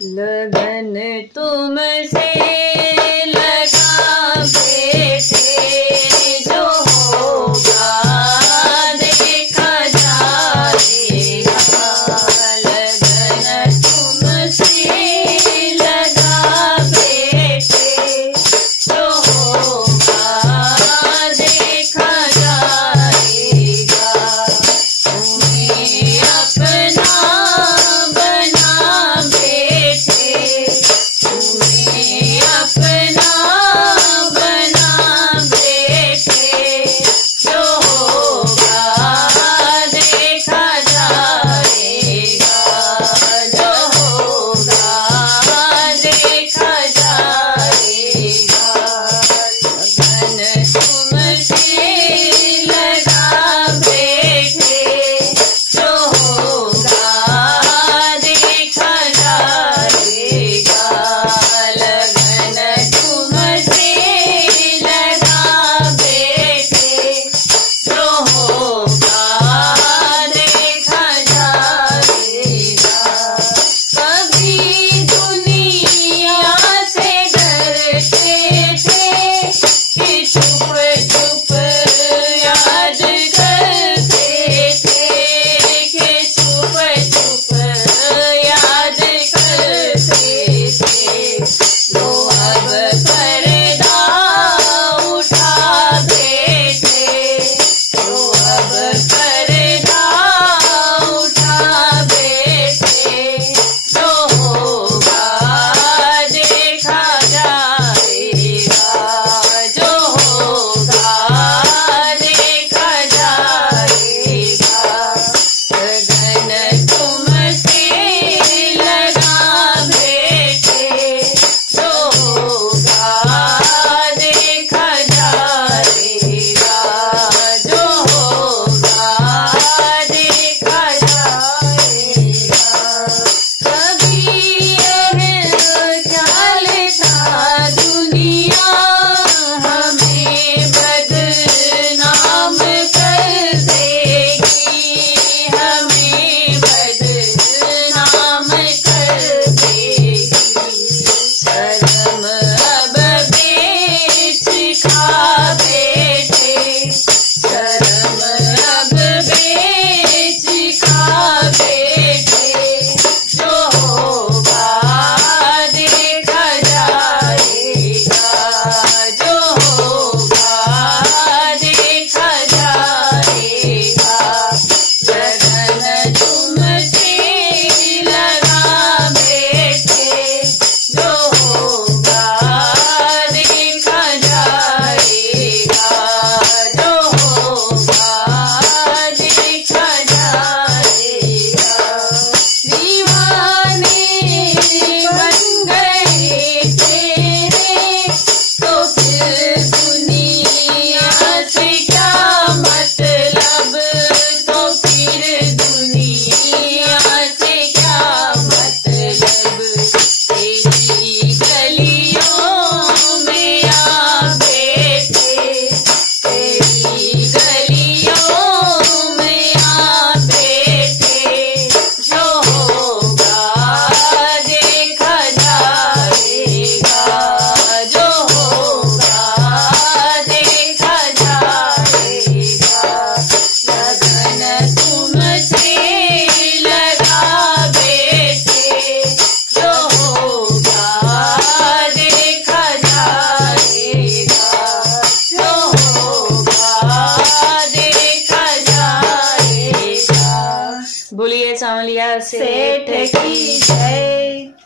लगन तुमसे लगा बेटे, जो होगा देखा जाएगा। लगन तुमसे लगा बेटे, जो होगा देखा जाएगा। तुम्हें अपना बना बेटे, तुम्हें अपना बना बेटे, जो होगा देखा जाएगा। जो होगा देखा जाएगा। लगन तुमसे लगा बेटे, जो होगा देखा जाएगा। लगन तुमसे लगा बेटे, जो होगा देखा जाएगा। कभी दुनिया से डरते थे कि चुप चुप याद करते थे, कि चुप चुप याद करते थे। लो अब पर्दा उठा बेटे, लो अब पर्दा उठा बेटे, जो होगा देखा जाएगा। जो होगा देखा जाएगा। लगन तुमसे लगा बेटे, जो होगा देखा जाएगा। जो होगा देखा जाएगा। कभी ख्याल था दुनिया हमें बदनाम कर देगी, हमें बदनाम कर देगी। शर्म अब बेच खा बेटे, शर्म अब बेच खा बेटे, जो होगा देखा जाएगा। जो होगा देखा जाएगा। लगन तुमसे लगा बेटे, जो होगा देखा जाएगा। जो होगा देखा जाएगा। दीवाने बन गए तेरे, तो फिर दुनिया से क्या मतलब, तो फिर दुनिया से क्या मतलब। तेरी गलियों में आ बेटे, तेरी गलियों में आ बेटे, जो होगा देखा जाएगा। जो होगा देखा जाएगा। लगन तुमसे लगा बेटे, जो होगा देखा जाएगा। जो होगा देखा जाएगा। बोलिए सांवलिया सेठ की जय।